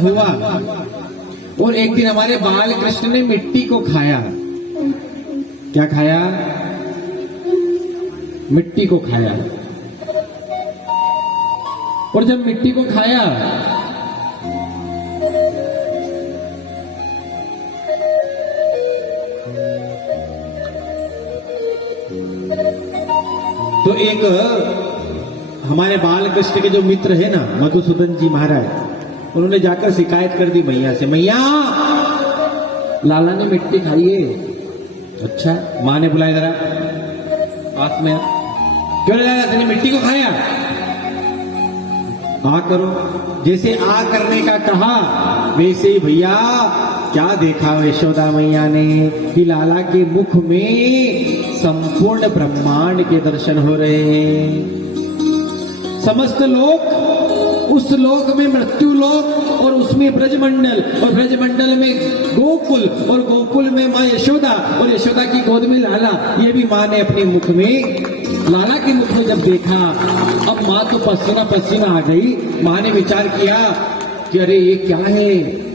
हुआ और एक दिन हमारे बाल कृष्ण ने मिट्टी को खाया। क्या खाया? मिट्टी को खाया। और जब मिट्टी को खाया तो एक हमारे बाल कृष्ण के जो मित्र है ना, मधुसूदन जी महाराज, उन्होंने जाकर शिकायत कर दी मैया से, मैया लाला ने मिट्टी खाई है। अच्छा, माँ ने बुलाया जरा पास में, क्यों लाला तूने मिट्टी को खाया? आ करो। जैसे आ करने का कहा वैसे ही भैया क्या देखा यशोदा मैया ने कि लाला के मुख में संपूर्ण ब्रह्मांड के दर्शन हो रहे हैं। समस्त लोक, उस लोक में मृत्यु लोक और उसमें ब्रजमंडल, और ब्रजमंडल में गोकुल, और गोकुल में माँ यशोदा, और यशोदा की गोद में लाला। ये भी माँ ने अपने मुख में, लाला के मुख में जब देखा, अब माँ तो पसीना पसीना आ गई। माँ ने विचार किया कि अरे ये क्या है।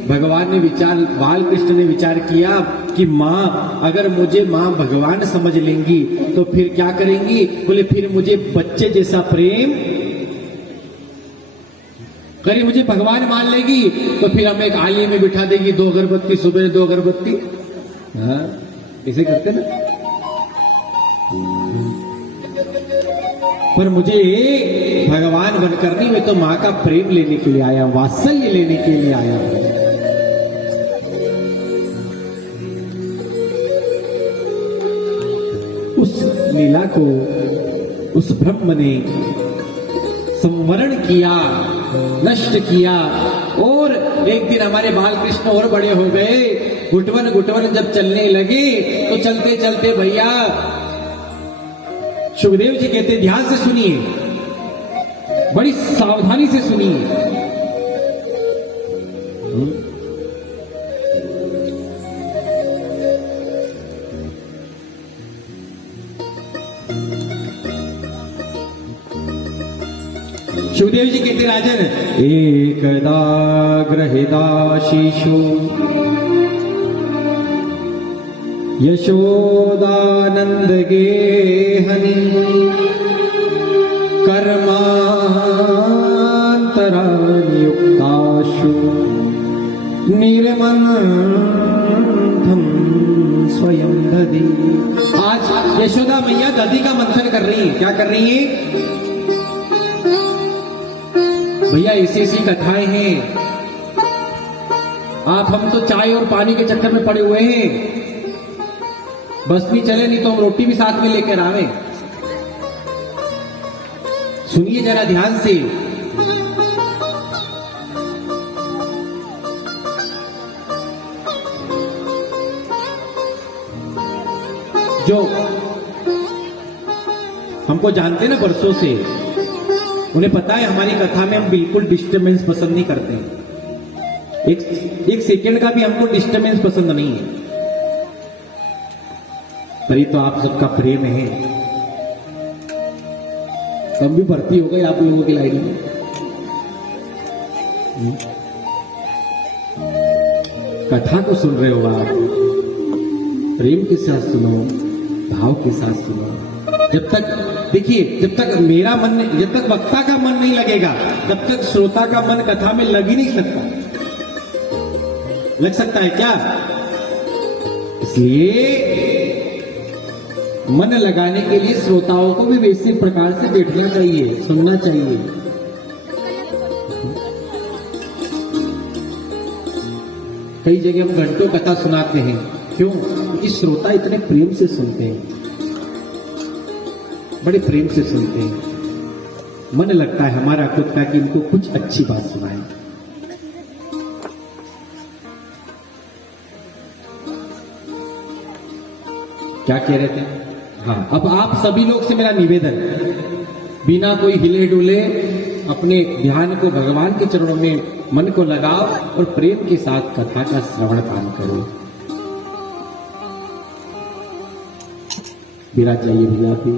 भगवान ने विचार, बाल कृष्ण ने विचार किया कि माँ अगर मुझे माँ भगवान समझ लेंगी तो फिर क्या करेंगी? बोले फिर मुझे बच्चे जैसा प्रेम करी, मुझे भगवान मान लेगी तो फिर हमें एक आली में बिठा देगी, 2 अगरबत्ती सुबह 2 अगरबत्ती। हाँ, ऐसे करते ना। पर मुझे भगवान बनकर नहीं, मैं तो माँ का प्रेम लेने के लिए आया, वात्सल्य लेने के लिए आया। उस लीला को उस ब्रह्म ने संवरण किया, नष्ट किया। और एक दिन हमारे बाल कृष्ण और बड़े हो गए, गुटवन गुटवन जब चलने लगे तो चलते चलते भैया सुखदेव जी कहते, ध्यान से सुनिए, बड़ी सावधानी से सुनिए। सुखदेव जी कहते, राजन, एकदा गृहीदाशीषु यशोदानंद गेहनि कर्मांतरायुक्ताशु निर्मंथम स्वयं दधी। आज यशोदा मैया दधी का मंथन कर रही है। क्या कर रही है भैया? ऐसी ऐसी कथाएं हैं। आप हम तो चाय और पानी के चक्कर में पड़े हुए हैं। बस भी चले नहीं तो हम रोटी भी साथ में लेकर आवे। सुनिए जरा ध्यान से। जो हमको जानते ना बरसों से, उन्हें पता है हमारी कथा में हम बिल्कुल डिस्टर्बेंस पसंद नहीं करते हैं। एक सेकंड का भी हमको डिस्टर्बेंस पसंद नहीं है। पर ये तो आप सबका प्रेम है। हम भी भर्ती हो गए आप लोगों की लाइन में। कथा को सुन रहे हो आप, प्रेम के साथ सुनो, भाव के साथ सुनो। जब तक देखिए, जब तक मेरा मन, जब तक वक्ता का मन नहीं लगेगा तब तक श्रोता का मन कथा में लग ही नहीं सकता। लग सकता है क्या? इसलिए मन लगाने के लिए श्रोताओं को भी वैसे प्रकार से बैठना चाहिए, सुनना चाहिए। कई जगह हम घंटों कथा सुनाते हैं, क्यों? क्योंकि श्रोता इतने प्रेम से सुनते हैं, बड़े प्रेम से सुनते हैं। मन लगता है हमारा खुद का कि इनको कुछ अच्छी बात सुनाए। क्या कह रहे थे? हाँ, अब आप सभी लोग से मेरा निवेदन, बिना कोई हिले डुले अपने ध्यान को भगवान के चरणों में मन को लगाओ और प्रेम के साथ कथा का श्रवण पान करो। विराज चाहिए भैया भी।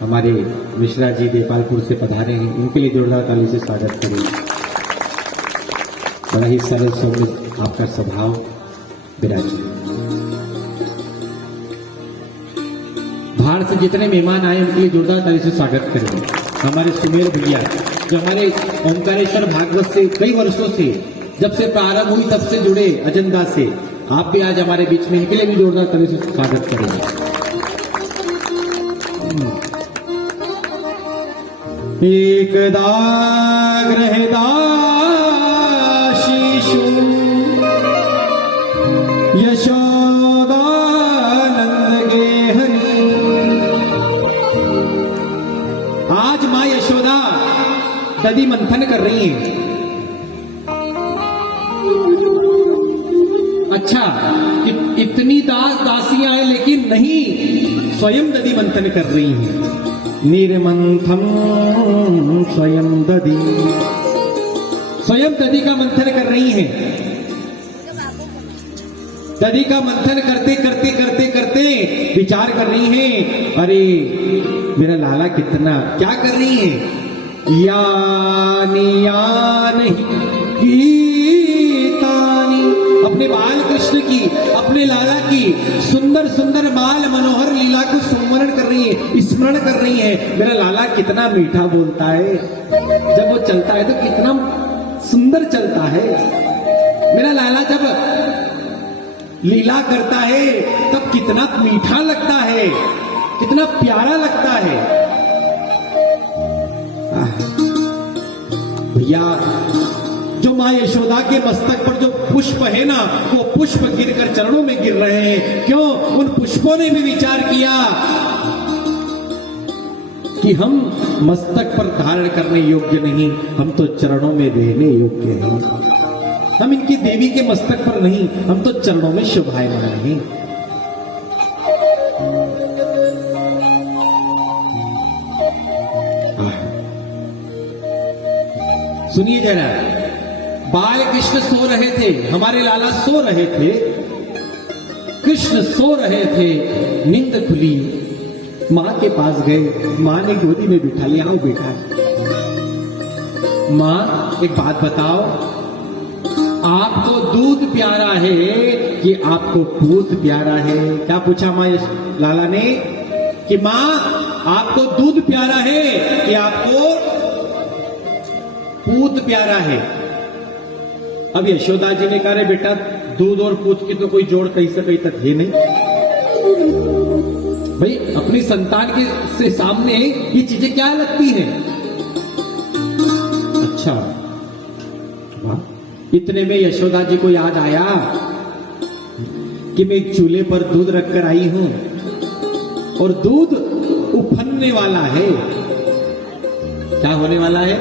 हमारे मिश्रा जी देपालपुर से पधारे हैं, इनके लिए जोरदार ताली से स्वागत करें। बड़ा ही सरल सौम्य आपका स्वभाव विराजे। बाहर से जितने मेहमान आए उनके लिए जोरदार ताली से स्वागत करें। हमारे सुमेर भैया जो हमारे ओंकारेश्वर भागवत से कई वर्षों से, जब से प्रारंभ हुई तब से जुड़े अजंता से, आप भी आज हमारे बीच में, इनके लिए भी जोरदार ताली से स्वागत करेंगे। एकदा गृहदाशिषु यशोदानंद गेहनी। आज मां यशोदा दधि मंथन कर रही हैं। अच्छा, इतनी दासियां हैं लेकिन नहीं, स्वयं दधि मंथन कर रही हैं। निर्मंथम स्वयं दधि, स्वयं दधि का मंथन कर रही हैं। दधि का मंथन करते करते करते करते विचार कर रही हैं, अरे मेरा लाला कितना, क्या कर रही हैं? यानी गीतानी, अपने बाल कृष्ण की, अपने लाला की सुंदर सुंदर बाल मनोहर लीला को स्मरण कर रही है, स्मरण कर रही है। मेरा लाला कितना मीठा बोलता है, जब वो चलता है तो कितना सुंदर चलता है। मेरा लाला जब लीला करता है तब कितना मीठा लगता है, कितना प्यारा लगता है। भैया, जो मां यशोदा के मस्तक पर जो पुष्प है ना, वो पुष्प गिरकर चरणों में गिर रहे हैं। क्यों? उन पुष्पों ने भी विचार किया कि हम मस्तक पर धारण करने योग्य नहीं, हम तो चरणों में रहने योग्य हैं। हम इनकी देवी के मस्तक पर नहीं, हम तो चरणों में शोभायमान हैं। सुनिए जरा, बाल कृष्ण सो रहे थे, हमारे लाला सो रहे थे, कृष्ण सो रहे थे, नींद खुली, मां के पास गए, मां ने गोदी में बिठा लिया। आओ बेटा, मां एक बात बताओ, आपको दूध प्यारा है कि आपको पूत प्यारा है? क्या पूछा मां लाला ने कि मां आपको दूध प्यारा है कि आपको पूत प्यारा है? अब यशोदा जी ने कहा, रे बेटा, दूध और पूत की तो कोई जोड़ कहीं से कहीं तक है नहीं भाई, अपनी संतान के से सामने ये चीजें क्या लगती हैं? अच्छा, वाह। इतने में यशोदा जी को याद आया कि मैं एक चूल्हे पर दूध रखकर आई हूं और दूध उफनने वाला है। क्या होने वाला है?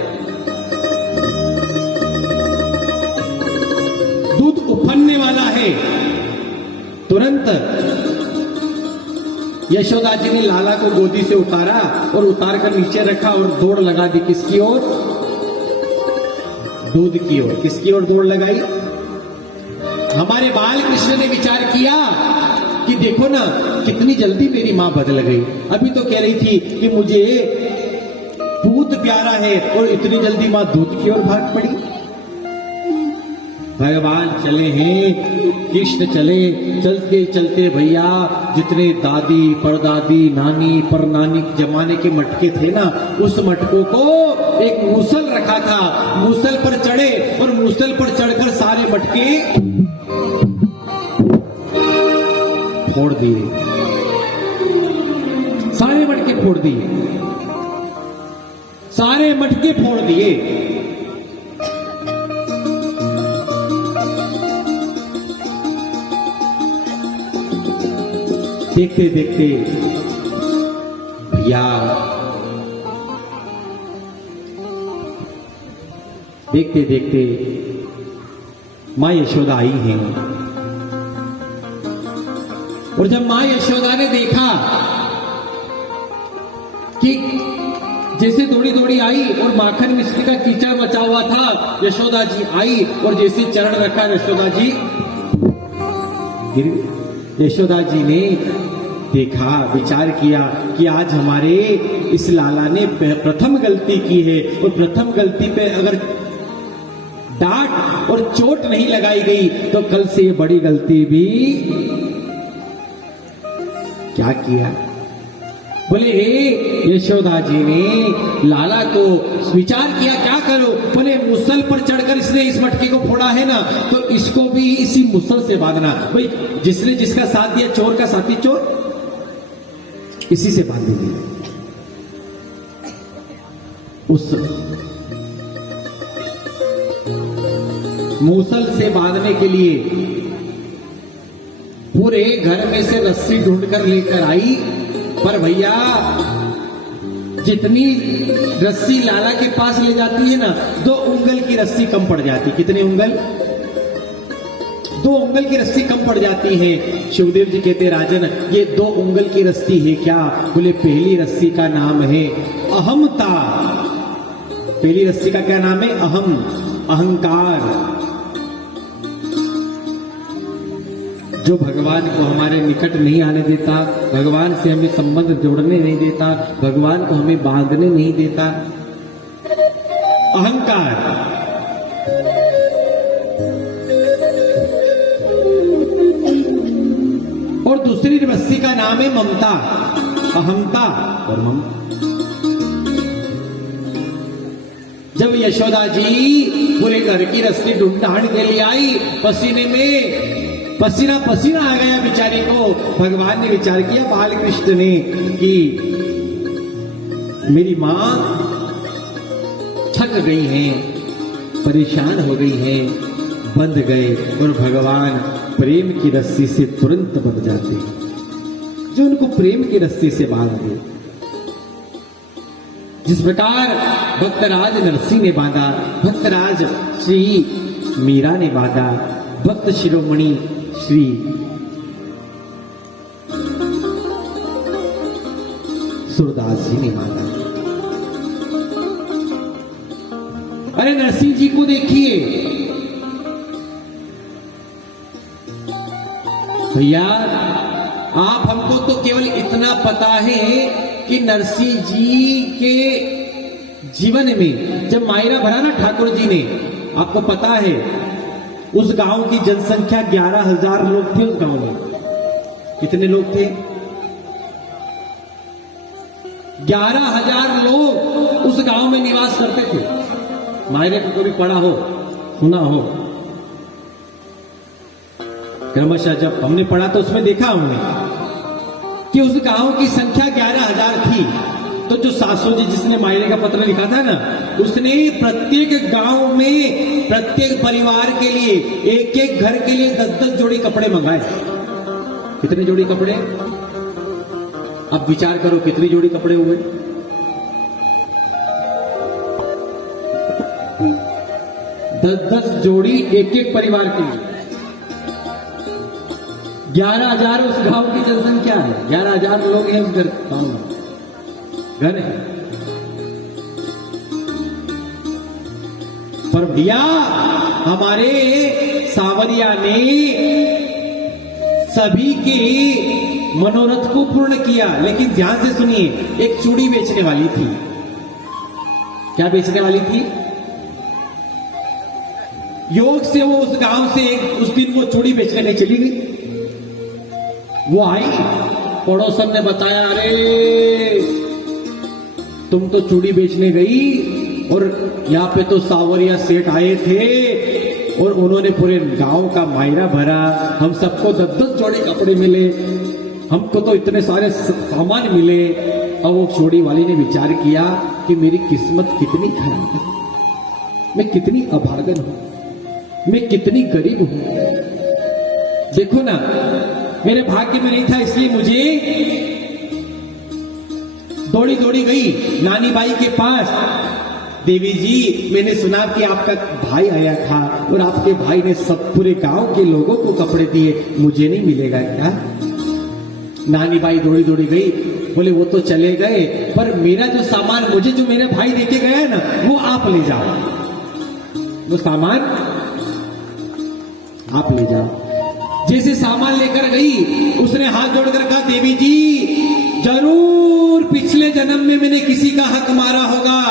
दूध उफनने वाला है। तुरंत यशोदा जी ने लाला को गोदी से उतारा और उतारकर नीचे रखा और दौड़ लगा दी। किसकी ओर? दूध की ओर। किसकी ओर दौड़ लगाई? हमारे बाल कृष्ण ने विचार किया कि देखो ना, कितनी जल्दी मेरी मां बदल गई। अभी तो कह रही थी कि मुझे पूत प्यारा है और इतनी जल्दी मां दूध की ओर भाग पड़ी। भगवान चले हैं, कृष्ण चले, चलते चलते भैया जितने दादी परदादी नानी पर नानी जमाने के मटके थे ना, उस मटकों को एक मूसल रखा था, मूसल पर चढ़े और मूसल पर चढ़कर सारे मटके फोड़ दिए, सारे मटके फोड़ दिए, सारे मटके फोड़ दिए। देखते देखते भैया, देखते देखते मां यशोदा आई हैं। और जब मां यशोदा ने देखा कि जैसे दौड़ी दौड़ी आई और माखन मिश्री का कीचड़ मचा हुआ था, यशोदा जी आई और जैसे चरण रखा, यशोदा जी ने देखा, विचार किया कि आज हमारे इस लाला ने प्रथम गलती की है, और प्रथम गलती पे अगर डांट और चोट नहीं लगाई गई तो कल से ये बड़ी गलती भी क्या किया। बोले हे यशोदा जी ने लाला को विचार किया, क्या करो। बोले मुसल पर चढ़कर इसने इस मटके को फोड़ा है ना, तो इसको भी इसी मुसल से बांधना। भाई जिसने जिसका साथ दिया, चोर का साथी चोर, इसी से बांध देंगे। उस मूसल से बांधने के लिए पूरे घर में से रस्सी ढूंढकर लेकर आई, पर भैया जितनी रस्सी लाला के पास ले जाती है ना, 2 उंगल की रस्सी कम पड़ जाती। कितने उंगल? 2 उंगल की रस्सी कम पड़ जाती है। शिवदेव जी कहते, राजन ये 2 उंगल की रस्सी है क्या? बोले पहली रस्सी का नाम है अहमता। पहली रस्सी का क्या नाम है? अहम, अहंकार, जो भगवान को हमारे निकट नहीं आने देता, भगवान से हमें संबंध जोड़ने नहीं देता, भगवान को हमें बांधने नहीं देता, अहंकार। और दूसरी रस्सी का नाम है ममता, अहमता और ममता। जब यशोदा जी पूरे घर की रस्सी ढूंढ के लिए आई, पसीने में पसीना पसीना आ गया बेचारी को। भगवान ने विचार किया, बाल कृष्ण ने, कि मेरी मां थक गई हैं, परेशान हो गई हैं, बंध गए। और भगवान प्रेम की रस्सी से तुरंत बंध जाते हैं, जो उनको प्रेम की रस्सी से बांध दे। जिस प्रकार भक्तराज नरसिंह ने बांधा, भक्तराज श्री मीरा ने बांधा, भक्त शिरोमणि श्री सूरदास जी ने बांधा। अरे नरसिंह जी को देखिए भैया, आप हमको तो केवल इतना पता है कि नरसिंह जी के जीवन में जब मायरा भरा ना ठाकुर जी ने, आपको पता है उस गांव की जनसंख्या 11,000 लोग थे। उस गांव में कितने लोग थे? 11,000 लोग उस गांव में निवास करते थे। मायरे को कभी पढ़ा हो, सुना हो? क्रमशः जब हमने पढ़ा तो उसमें देखा हमने कि उस गांव की संख्या 11,000 थी। तो जो सासू जी जिसने मायरे का पत्र लिखा था ना, उसने प्रत्येक गांव में प्रत्येक परिवार के लिए, एक एक घर के लिए 10-10 जोड़ी कपड़े मंगाए। कितने जोड़ी कपड़े? अब विचार करो कितनी जोड़ी कपड़े हुए? 10-10 जोड़ी एक एक परिवार के लिए। 11,000 उस गांव की जनसंख्या है। 11,000 लोग हैं उस गांव में, घर है। पर भैया हमारे सावरिया ने सभी के मनोरथ को पूर्ण किया। लेकिन ध्यान से सुनिए, एक चूड़ी बेचने वाली थी। क्या बेचने वाली थी? योग से वो उस गांव से उस दिन वो चूड़ी बेचने नहीं चली गई। वो आई, पड़ोसन ने बताया, अरे तुम तो चूड़ी बेचने गई और यहाँ पे तो सावरिया सेठ आए थे और उन्होंने पूरे गांव का मायरा भरा, हम सबको 10-10 जोड़े कपड़े मिले, हमको तो इतने सारे सामान मिले। और वो चूड़ी वाली ने विचार किया कि मेरी किस्मत कितनी खराब है, मैं कितनी अभागन हूं, मैं कितनी गरीब हूं। देखो ना, मेरे भाग्य में नहीं था, इसलिए मुझे दौड़ी दौड़ी गई नानी बाई के पास। देवी जी, मैंने सुना कि आपका भाई आया था और आपके भाई ने सब पूरे गांव के लोगों को कपड़े दिए, मुझे नहीं मिलेगा क्या? नानी बाई दौड़ी दौड़ी गई, बोले वो तो चले गए, पर मेरा जो सामान मुझे जो मेरे भाई देके गया है ना, वो आप ले जाओ, वो सामान आप ले जाओ। जैसे सामान लेकर गई, उसने हाथ जोड़कर कहा देवी जी जरूर पिछले जन्म में मैंने किसी का हक मारा होगा,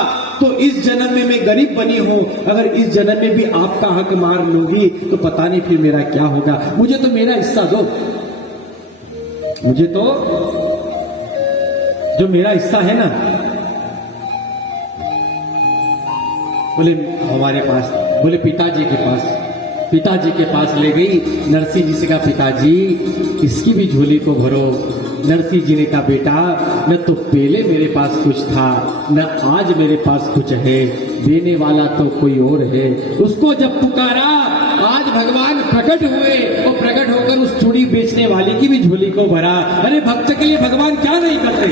तो इस जन्म में मैं गरीब बनी हूं, अगर इस जन्म में भी आपका हक मार लूंगी तो पता नहीं फिर मेरा क्या होगा, मुझे तो मेरा हिस्सा दो, मुझे तो जो मेरा हिस्सा है ना। बोले हमारे पास, बोले पिताजी के पास, पिताजी के पास ले गई। नरसिंह जी से कहा पिताजी इसकी भी झोली को भरो। नरसिंह जी ने कहा बेटा न तो पहले मेरे पास कुछ था न आज मेरे पास कुछ है, देने वाला तो कोई और है। उसको जब पुकारा आज भगवान प्रकट हुए, वो प्रकट होकर उस चूड़ी बेचने वाली की भी झोली को भरा। अरे भक्त के लिए भगवान क्या नहीं करते,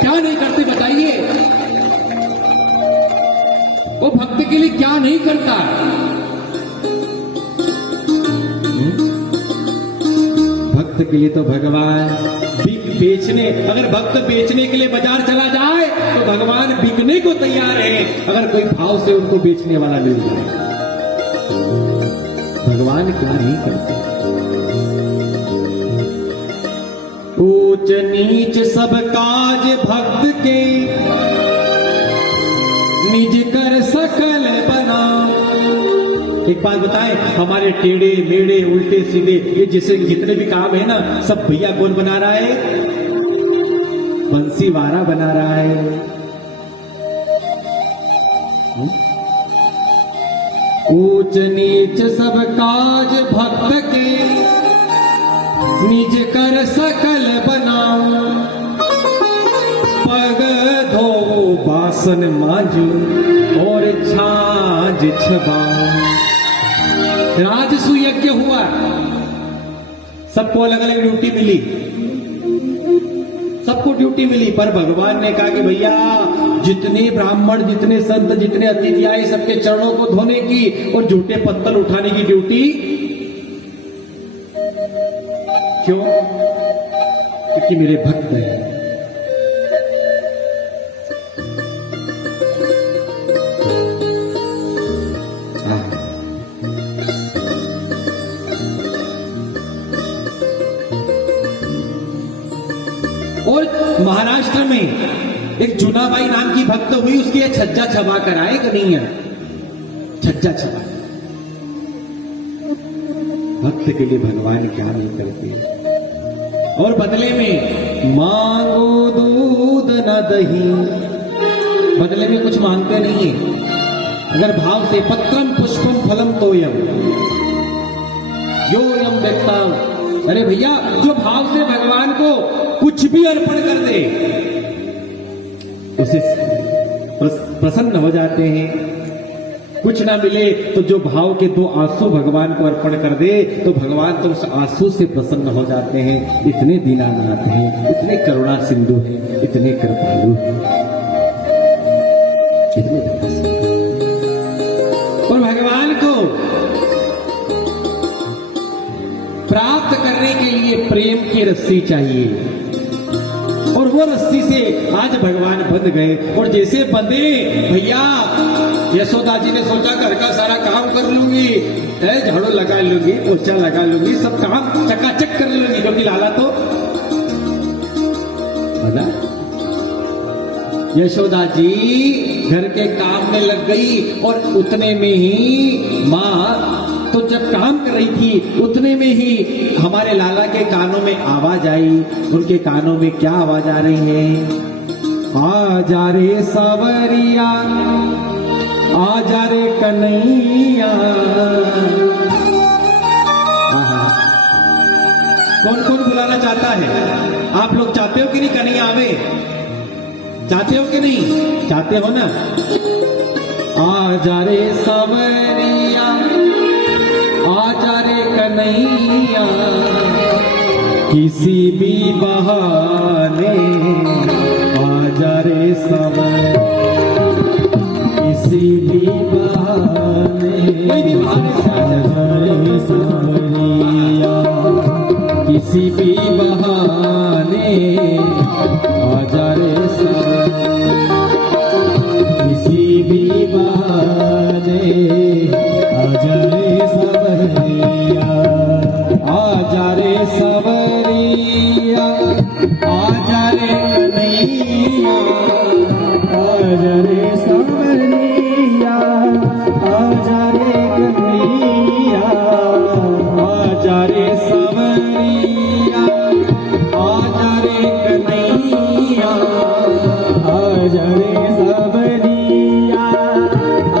क्या नहीं करते बताइए, वो भक्त के लिए क्या नहीं करता। भक्त के लिए तो भगवान बेचने, अगर भक्त बेचने के लिए बाजार चला जाए तो भगवान बिकने को तैयार है, अगर कोई भाव से उनको बेचने वाला मिल जाए। भगवान क्या नहीं करते। ऊंच नीच सब काज भक्त के, निज कर सकल बना। एक बात बताएं, हमारे टेढ़े मेढ़े उल्टे सीधे ये जितने भी काम है ना, सब भैया कौन बना रहा है? बंसीवारा बना रहा है। ऊंच नीच सब काज भक्त के, निज कर सकल बनाऊं। पग धो बासन मांजू और छाछ छबाऊं। राजसु यज्ञ हुआ, सबको अलग अलग ड्यूटी मिली, सबको ड्यूटी मिली, पर भगवान ने कहा कि भैया जितने ब्राह्मण, जितने संत, जितने अतिथि आए सबके चरणों को धोने की और झूठे पत्थर उठाने की ड्यूटी। क्यों? क्योंकि मेरे भक्त हैं। और महाराष्ट्र में एक जूनाबाई नाम की भक्त हुई, उसकी ये छज्जा छबा कर आए कि नहीं है? छज्जा छबा। भक्त के लिए भगवान क्या नहीं करते। और बदले में मांगो दूध न दही, बदले में कुछ मांगते नहीं है। अगर भाव से पत्रम पुष्पम फलम तोयम यो यम व्यक्ता, अरे भैया जो भाव से भगवान को कुछ भी अर्पण कर दे उसे प्रसन्न हो जाते हैं। कुछ ना मिले तो जो भाव के दो आंसू भगवान को अर्पण कर दे तो भगवान तो उस आंसू से प्रसन्न हो जाते हैं। इतने दीनानाथ हैं, इतने करुणा सिंधु हैं, इतने कृपालु हैं, इतने। और भगवान को प्राप्त करने के लिए प्रेम की रस्सी चाहिए, और वो रस्सी से आज भगवान बंध गए। और जैसे बंधे भैया, यशोदा जी ने सोचा घर का सारा काम कर लूंगी, झाड़ू लगा लूंगी, पोछा लगा लूंगी, सब काम चकाचक कर लूंगी, क्योंकि लाला तो बना। यशोदा जी घर के काम में लग गई, और उतने में ही माँ तो जब काम कर रही थी उतने में ही हमारे लाला के कानों में आवाज आई। उनके कानों में क्या आवाज आ रही है? आ जा रे सावरिया, आ जा रे कन्हैया। कौन कौन बुलाना चाहता है? आप लोग चाहते हो कि नहीं कन्हैया आवे? चाहते हो कि नहीं? चाहते हो ना? आ जा रे सावरिया, आ जा रे कन्हैया, किसी भी बहाने आ जा रे सावरिया, किसी भी बहाने, कोई भी बहाने आ जा रे सावरिया, किसी भी बहाने आ जा रे सावरिया, किसी भी बहाने आ जा रे सावरिया। कन्हैया आजा रे कन्हैया आजा रे सांवरिया आजा रे कन्हैया आजा रे सांवरिया आजा रे कन्हैया आजा रे सांवरिया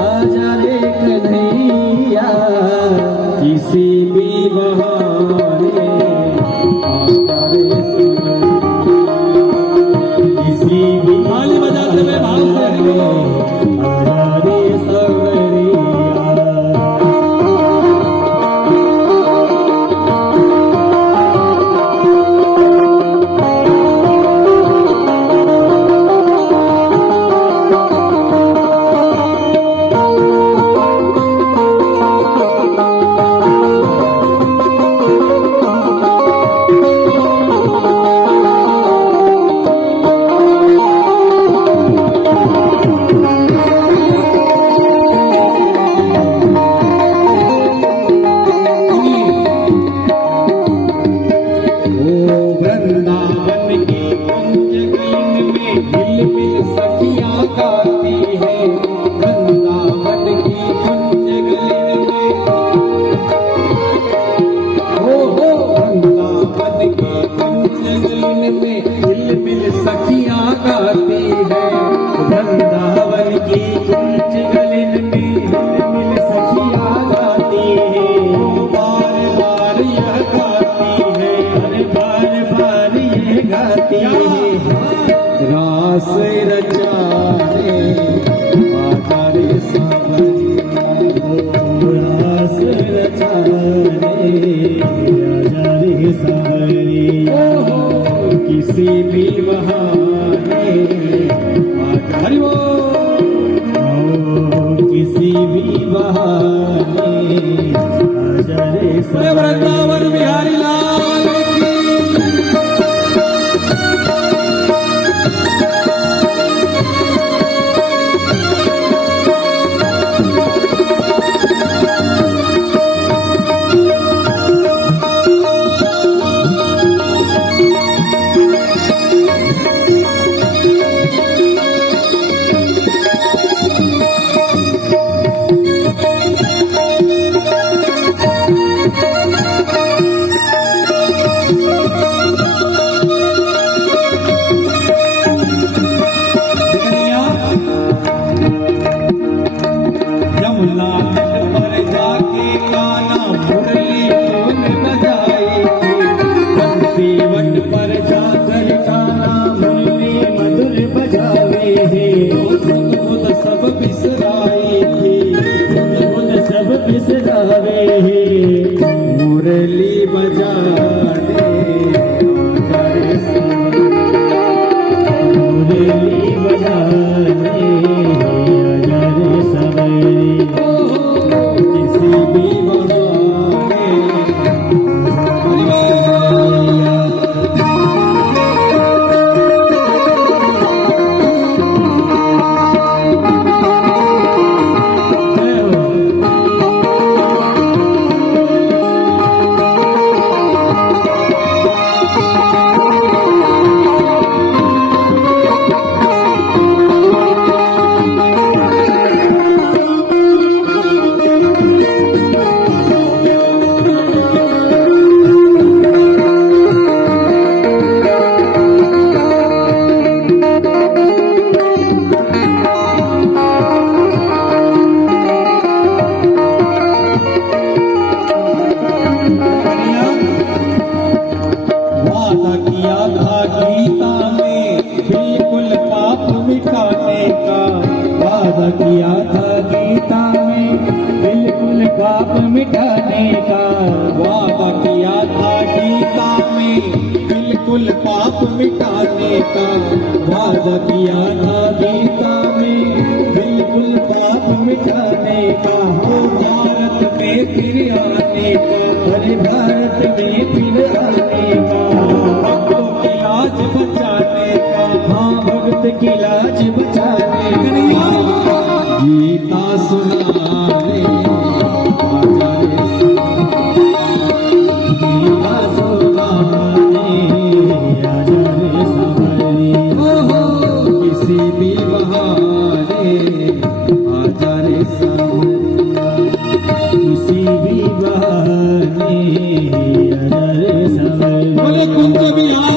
आजा रे कन्हैया किसी भी बहाने आजा रे किसी भी ताली बजाते हुए भाव से आजा रे सांवरिया वृंदावन की कुंज गलिन में हिल मिल सखियां गाती है वृंदावन की कुंज गलिन में वृंदावन की कुंज गलिन में हिल मिल सखियां गाती है वृंदावन की कुंज गलिन में हिल मिल सखियां गाती है बार बार यह गाती है अरे बार बार ये गाती है रास रचाने माता रे सांवरिया रास रचाने आजा रे सांवरिया किसी भी बहाने हरि किसी भी बहाने आजा रे वृंदावन बिहारी लाल की यमुना तट पर जाके कान्हा मुरली धुन बजाई थी बंसी वट पर जाकर कान्हा मुरली मधुर बजावे है खुद खुद सब बिसराई थी खुद खुद सब बिसरावे मुरली बजाने आजा रे मुरली बजाने आजा रे सांवरिया किसी भी बहाने वादा किया था गीता में बिल्कुल पाप मिटाने का वादा किया था गीता में बिल्कुल पाप मिटाने का वादा किया था गीता में बिल्कुल पाप मिटाने का वादा किया था गीता में बिल्कुल पाप मिटाने का हो भारत में फिर आने का हरे भारत में फिर आने का भक्तों की लाज बचाने का हाँ भक्त की लाज बचाने गीता सुनाने आजा रे गीता सुनाने तो बिहार